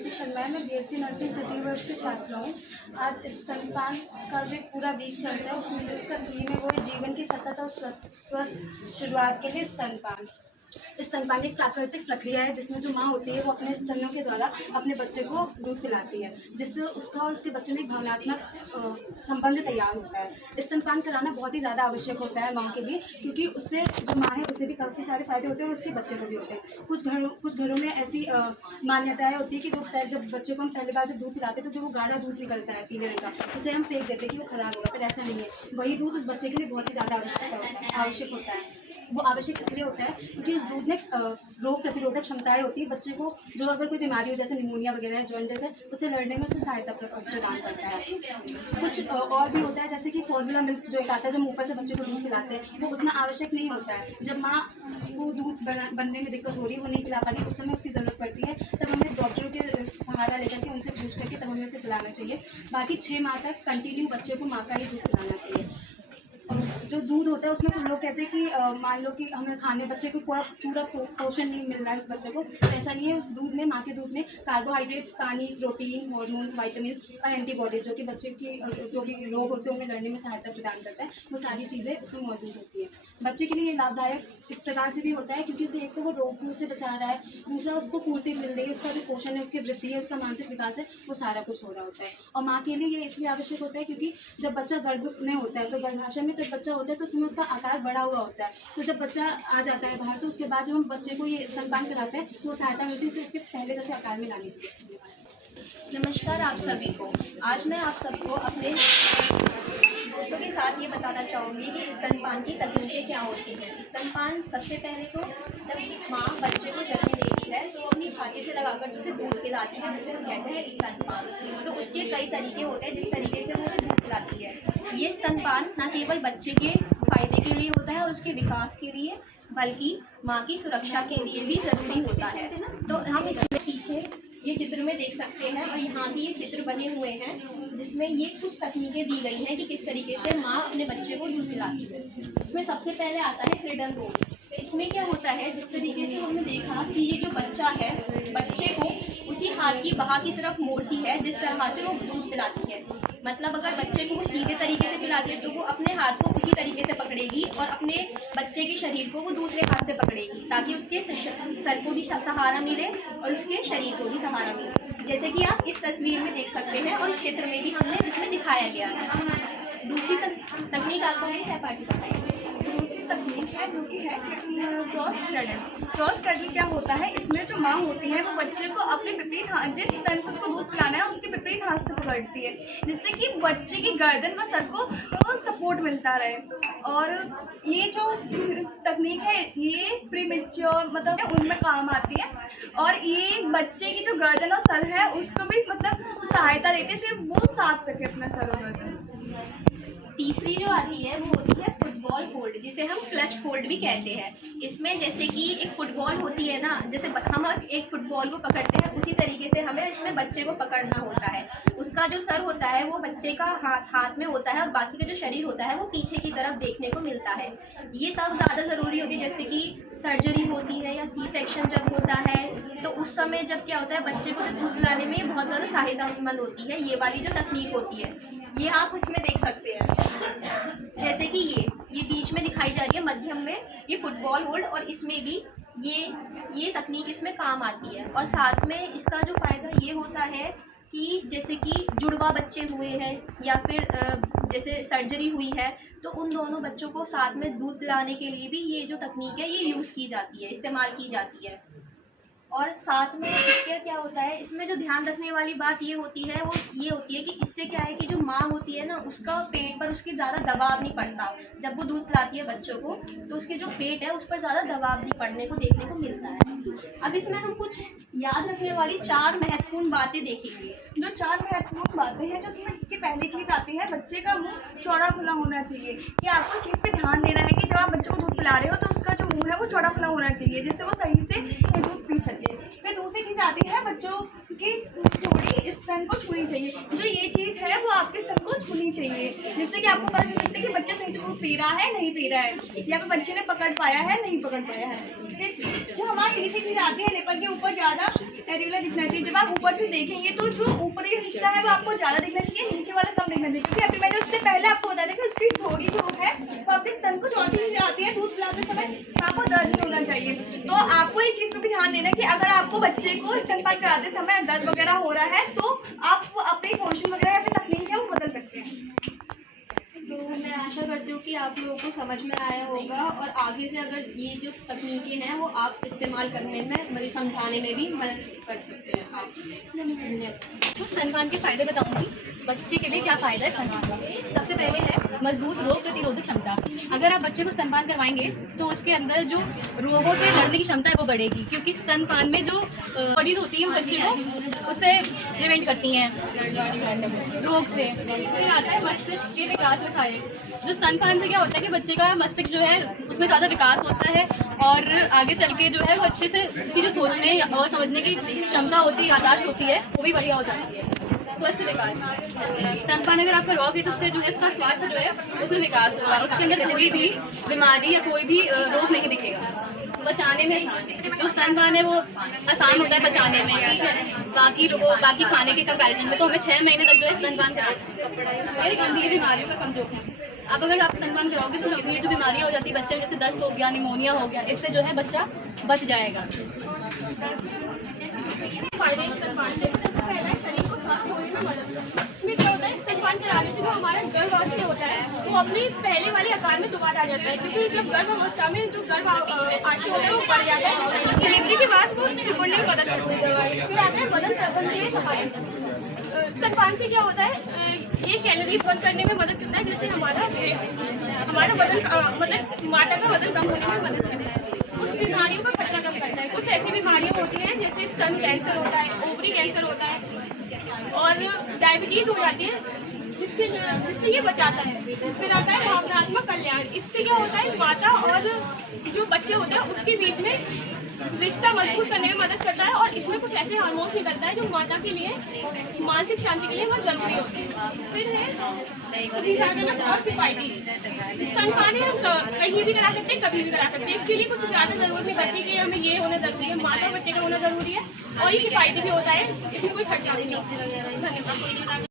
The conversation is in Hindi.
जैसे शर्मा मैं बीएससी नर्सिंग तृतीय वर्ष के छात्र हूँ। आज स्तनपान का जो पूरा वीक चलता है उसमें जो उसका थीम है वो है जीवन की सतत और स्वस्थ शुरुआत के लिए स्तनपान। स्तनपान एक प्राकृतिक प्रक्रिया है जिसमें जो माँ होती है वो अपने स्तनों के द्वारा अपने बच्चे को दूध पिलाती है, जिससे उसका और उसके बच्चे में एक भावनात्मक संबंध तैयार होता है। स्तनपान कराना बहुत ही ज़्यादा आवश्यक होता है माँ के लिए, क्योंकि उससे जो माँ है उसे भी काफ़ी सारे फायदे होते हैं और उसके बच्चे को भी होते हैं। कुछ घरों में ऐसी मान्यताएं होती है कि जब बच्चे को हम पहली बार जब दूध पिलाते हैं तो जो वो गाढ़ा दूध निकलता है पीले रंग का, उसे हम फेंक देते हैं कि वो खराब होगा, पर ऐसा नहीं है। वही दूध उस बच्चे के लिए बहुत ही ज़्यादा आवश्यक होता है। वो आवश्यक इसलिए होता है क्योंकि उस दूध में रोग प्रतिरोधक क्षमताएं होती है। बच्चे को जो अगर कोई बीमारी हो जैसे निमोनिया वगैरह है, जॉन्डिस है, उसे लड़ने में उसे सहायता प्रदान करता है। कुछ और भी होता है जैसे कि फॉर्मूला मिल्क जो एक आता है, जब ऊपर से बच्चे को दूध पिलाते हैं वो उतना आवश्यक नहीं होता है। जब माँ को दूध बनने में दिक्कत हो रही है, वो नहीं पिला पा रही, उस समय उसकी ज़रूरत पड़ती है, तब हमें डॉक्टरों के सहारा लेकर के उनसे पूछ करके तब हमें उसे पिलाना चाहिए। बाकी 6 माह तक कंटिन्यू बच्चे को माँ का ही दूध पिलाना चाहिए। जो दूध होता है उसमें कुछ लोग कहते हैं कि मान लो कि हमें खाने बच्चे को पूरा पोषण नहीं मिल रहा है उस बच्चे को, तो ऐसा नहीं है। उस दूध में, माँ के दूध में कार्बोहाइड्रेट्स, पानी, प्रोटीन, हार्मोन्स, विटामिन और एंटीबॉडीज जो कि बच्चे की जो भी रोग होते हैं उन्हें लड़ने में सहायता प्रदान करता है, वो सारी चीज़ें उसमें मौजूद होती है। बच्चे के लिए ये लाभदायक इस प्रकार से भी होता है क्योंकि उसे एक तो वो रोग से बचा रहा है, दूसरा उसको पूर्ति मिल रही है, उसका जो पोषण है, उसकी वृद्धि है, उसका मानसिक विकास है, वो सारा कुछ हो रहा होता है। और माँ के लिए ये इसलिए आवश्यक होता है क्योंकि जब बच्चा गर्भ में होता है तो गर्भाशय में जब बच्चा होता है तो उसमें उसका आकार बढ़ा हुआ होता है। तो जब बच्चा आ जाता है बाहर तो उसके बाद जब हम बच्चे को ये स्तनपान कराते हैं तो वो सहायता मिलती है उसे उसके पहले जैसे आकार में लाने की। नमस्कार आप सभी को। आज मैं आप सबको अपने दोस्तों के साथ ये बताना चाहूँगी कि स्तनपान की तकनीकें क्या होती हैं। स्तनपान सबसे पहले तो जब माँ बच्चे को जन्म देती है तो अपनी छाती से लगाकर उसे दूध पिलाती है, जिसे हम कहते हैं स्तनपान। तो उसके कई तरीके होते हैं जिस तरीके से वो दूध पिलाती है। ये स्तनपान न केवल बच्चे के फायदे के लिए होता है और उसके विकास के लिए, बल्कि माँ की सुरक्षा के लिए भी ज़रूरी होता है। तो हम इसमें पीछे ये चित्र में देख सकते हैं और यहाँ भी ये चित्र बने हुए हैं जिसमें ये कुछ तकनीकें दी गई हैं कि किस तरीके से माँ अपने बच्चे को दूध पिलाती है। इसमें सबसे पहले आता है क्रेडल रोल। इसमें क्या होता है, जिस तरीके से हमने देखा कि ये जो बच्चा है, बच्चे को उसी हाथ की बाह की तरफ मोड़ती है जिस तरह से वो दूध पिलाती है। मतलब अगर बच्चे को वो सीधे तरीके से पिलाती है तो वो अपने हाथ को उसी तरीके से पकड़ेगी और अपने बच्चे के शरीर को वो दूसरे हाथ से पकड़ेगी ताकि उसके सर को भी सहारा मिले और उसके शरीर को भी सहारा मिले, जैसे कि आप इस तस्वीर में देख सकते हैं और इस चित्र में भी हमने इसमें दिखाया गया है। दूसरी तकनीक आपको मेरी सहपाठी बताएगी। दूसरी तकनीक है जो कि है क्रॉस क्रडल। क्रॉस क्रडल क्या होता है, इसमें जो माँ होती है वो बच्चे को अपने विपरीत हाथ, जिस तरह से उसको दूध पिलाना है उसके विपरीत हाथ से पकड़ती है जिससे कि बच्चे की गर्दन व सर को सपोर्ट मिलता रहे। और ये जो तकनीक है ये प्रीमेच्योर मतलब उनमें काम आती है और ये बच्चे की जो गर्दन और सर है उसको भी मतलब सहायता देती है, सिर्फ वो साथ सके अपना सर और गर्दन। तीसरी जो आती है वो होती है फुटबॉल होल्ड, जिसे हम क्लच होल्ड भी कहते हैं। इसमें जैसे कि एक फुटबॉल होती है ना, जैसे हम एक फुटबॉल को पकड़ते हैं उसी तरीके से हमें इसमें बच्चे को पकड़ना होता है। उसका जो सर होता है वो बच्चे का हाथ में होता है और बाकी का जो शरीर होता है वो पीछे की तरफ देखने को मिलता है। ये तब ज़्यादा ज़रूरी होती है जैसे कि सर्जरी होती है या सी सेक्शन जब होता है, तो उस समय जब क्या होता है बच्चे को दूध पिलाने में बहुत ज़्यादा सहायतामंद होती है ये वाली जो तकनीक होती है। ये आप इसमें देख सकते हैं जैसे कि ये बीच में दिखाई जा रही है मध्यम में ये फुटबॉल होल्ड, और इसमें भी ये तकनीक इसमें काम आती है। और साथ में इसका जो फायदा ये होता है कि जैसे कि जुड़वा बच्चे हुए हैं या फिर जैसे सर्जरी हुई है तो उन दोनों बच्चों को साथ में दूध पिलाने के लिए भी ये जो तकनीक है ये यूज़ की जाती है, इस्तेमाल की जाती है। और साथ में इसके क्या होता है, इसमें जो ध्यान रखने वाली बात ये होती है वो ये होती है कि इससे क्या है कि जो माँ होती है ना उसका पेट पर उसकी ज़्यादा दबाव नहीं पड़ता। जब वो दूध पिलाती है बच्चों को तो उसके जो पेट है उस पर ज़्यादा दबाव नहीं पड़ने को देखने को मिलता है। अब इसमें हम कुछ याद रखने वाली 4 महत्वपूर्ण बातें देखेंगे। जो 4 महत्वपूर्ण बातें हैं जो उसमें की पहली चीज़ आती है बच्चे का मुंह चौड़ा खुला होना चाहिए। कि आपको इस चीज़ पे ध्यान देना है कि जब आप बच्चे को दूध पिला रहे हो तो उसका जो मुंह है वो चौड़ा खुला होना चाहिए जिससे वो सही से दूध पी सके। फिर दूसरी चीज़ आती है बच्चों की थोड़ी स्तन को छूनी चाहिए। जो ये चीज़ है वो आपके स्तन को छूनी चाहिए जिससे कि आपको पता चलता है कि बच्चा सही से दूध पी रहा है नहीं पी रहा है या फिर बच्चे ने पकड़ पाया है नहीं पकड़ पाया है। फिर जो हमारी तीसरी चीज़ आती है निपल के ऊपर ज़्यादा एरिकुलर दिखना चाहिए। जब आप ऊपर से देखेंगे तो जो ऊपरी हिस्सा है वो आपको ज़्यादा दिखना चाहिए, नीचे वाला कम दिखना चाहिए। क्योंकि अभी मैंने उससे पहले आपको बता दें कि उसकी थोड़ी जो है वो आपके स्तन को चौथी ही आती है दूध पिलाते समय, तो आपको दर्द नहीं होना चाहिए। तो आपको इस चीज़ पर भी ध्यान देना कि अगर आपको बच्चे को स्तनपान कराते समय दर्द वगैरह हो रहा है तो आप अपनी पोषण वगैरह या फिर तकनीक है वो बदल सकते हैं। तो मैं आशा करती हूँ कि आप लोगों को समझ में आया होगा और आगे से अगर ये जो तकनीकें हैं वो आप इस्तेमाल करने में मतलब समझाने में भी मदद कर सकते हैं आप। धन्यवाद। तो स्तनपान के फायदे बताऊंगी। बच्चे के लिए क्या फ़ायदा है स्तनपान का? सबसे पहले है मजबूत रोग प्रतिरोधक क्षमता। अगर आप बच्चे को स्तनपान करवाएंगे तो उसके अंदर जो रोगों से लड़ने की क्षमता है वो बढ़ेगी, क्योंकि स्तनपान में जो बॉडीज होती है बच्चे को उससे प्रिवेंट करती हैं रोग से। फिर आता है मस्तिष्क के विकास में सहायक। जो स्तनपान से क्या होता है कि बच्चे का मस्तिष्क जो है उसमें ज़्यादा विकास होता है और आगे चल के जो है वो अच्छे से उसकी जो सोचने और समझने की क्षमता होती है, याददाश्त होती है, वो भी बढ़िया हो जाती है। स्वस्थ विकास, स्तनपान अगर आप करवाओगे तो उससे जो है उसका स्वास्थ्य जो है उसमें विकास होगा, उसके अंदर कोई भी बीमारी या कोई भी रोग नहीं दिखेगा। बचाने में जो स्तनपान है वो आसान होता है बचाने में, ठीक है। बाकी खाने के कंपैरिजन में तो हमें 6 महीने तक जो है स्तनपान कराना है। गंभीर बीमारियों का कम जोखिम। अब अगर आप स्तनपान कराओगे तो गंभीर जो बीमारियाँ हो जाती है बच्चे में, जैसे दस्त हो गया, निमोनिया हो गया, इससे जो है बच्चा बच जाएगा। फायदे स्तनपान के पहला है शरीर को स्वस्थ होने में मदद। इसमें क्या होता है, स्तनपान कराने से जो हमारा गर्भाशय होता है वो अपने पहले वाले आकार में दोबारा आ जाता है, क्योंकि जब गर्भावस्था में जो गर्भाशय होता है वो बढ़ जाता है। डिलीवरी के बाद वो सिकुड़ने में मदद करती है। फिर आता है वजन प्रबंधन के सफाई। स्तनपान से क्या होता है, ये कैलोरीज बर्न करने में मदद करता है, जिससे हमारा वजन मतलब माता का वजन कम होने में मदद करता है। कुछ बीमारियों का खतरा कम करता है। कुछ ऐसी बीमारियां होती हैं जैसे स्तन कैंसर होता है, ओवरी कैंसर होता है और डायबिटीज हो जाती है, जिससे ये बचाता है। फिर आता है भावनात्मक कल्याण। इससे क्या होता है, माता और जो बच्चे होते हैं उसके बीच में रिश्ता मजबूत करने में मदद करता है और इसमें कुछ ऐसे हार्मोन्स निकलता है जो माता के लिए मानसिक शांति के लिए बहुत जरूरी होती है। फिर है और किफायती। स्तनपान है हम कहीं भी करा सकते हैं, कभी भी करा सकते हैं। इसके लिए कुछ ज़्यादा जरूरत नहीं पड़ती कि हमें ये होना जरूरी है, माता बच्चे का होना जरूरी है और ये किफायती भी होता है, इसमें कोई खर्चा नहीं। धन्यवाद।